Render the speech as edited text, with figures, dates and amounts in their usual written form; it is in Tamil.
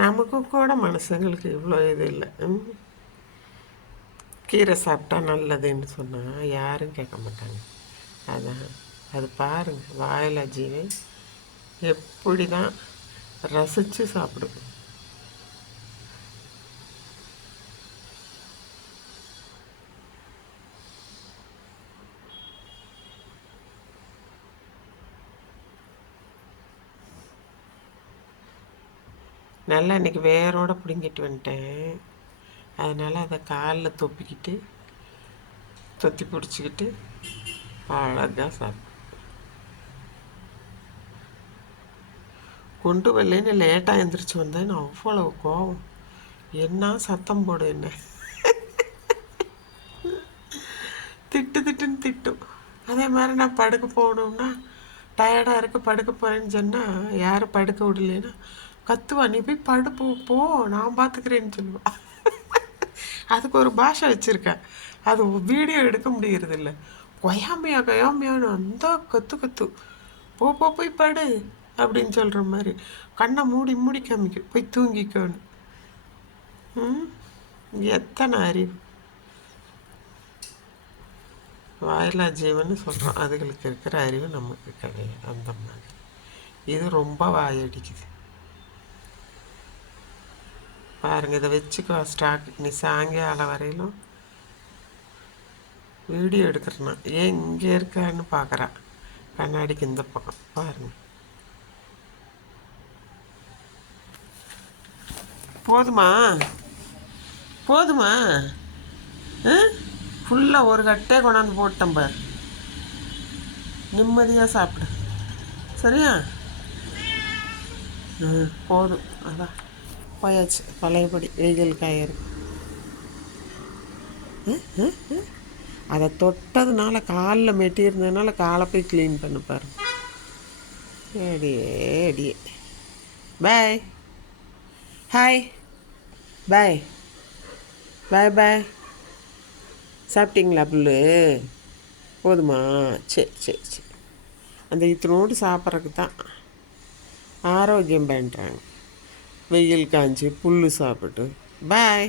நமக்கும் கூட மனுஷங்களுக்கு இவ்வளோ இது இல்லை. கீரை சாப்பிட்டா நல்லதுன்னு சொன்னால் யாரும் கேட்க மாட்டாங்க. அதான் அது பாருங்கள், வாயிலா ஜீவன் எப்படி தான் ரசித்து சாப்பிடும். நல்லா இன்றைக்கி வேரோடு பிடுங்கிட்டு வந்துட்டேன். அதனால் அதை காலில் தொப்பிக்கிட்டு தொத்தி பிடிச்சிக்கிட்டு அழகாக சாப்பிடும். கொண்டு வரலன்னு லேட்டாக எழுந்திரிச்சு வந்தேன்னு அவ்வளோ கோவம். என்ன சத்தம் போடு, என்ன திட்டுன்னு திட்டும். அதே மாதிரி நான் படுக்க போகணும்னா டயர்டாக இருக்கு படுக்க போகிறேன்னு சொன்னால் யாரும் படுக்க விடலன்னா கத்துவா, நீ போய் படுப்பு போ, நான் பார்த்துக்கிறேன்னு சொல்லுவாள். அதுக்கு ஒரு பாஷை வச்சுருக்கேன், அது வீடியோ எடுக்க முடியறதில்ல. கொயாமையான்னு அந்த கத்து போய் படு அப்படின்னு சொல்கிற மாதிரி கண்ணை மூடி காமிக்கும், போய் தூங்கிக்கோன்னு. எத்தனை அறிவு! வாயிலா ஜீவன்னு சொல்கிறோம், அதுகளுக்கு இருக்கிற அறிவு நமக்கு கிடையாது. அந்த மாதிரி இது ரொம்ப வாயடிக்குது பாருங்கள். இதை வச்சுக்கோ ஸ்டாக், நீ சாயங்காலம் வரையிலும் வீடியோ எடுக்கிறேன்னா ஏன் இங்கே இருக்கான்னு பார்க்குறான், கண்ணாடிக்கு இந்த பக்கம் பாருங்கள். போதுமா ஃபுல்லாக ஒரு கட்டே கொண்டாந்து போட்டேன் பார். நிம்மதியாக சாப்பிடு, சரியா? போதும், அதான் போயாச்சு. பழையபடி வெயில் காயிருக்கு. அதை தொட்டதுனால காலில் மெட்டியிருந்ததுனால காலை போய் க்ளீன் பண்ண பாரு. அடியே பாய், ஹாய், பாய் பாய். சாப்பிட்டீங்களா புல்லு? போதுமா? சரி. அந்த இத்தனோடு சாப்பிட்றதுக்கு தான் ஆரோக்கியம் பண்ணுறாங்க. வெயில் காஞ்சி புல் சாப்பிட்டு. பாய்.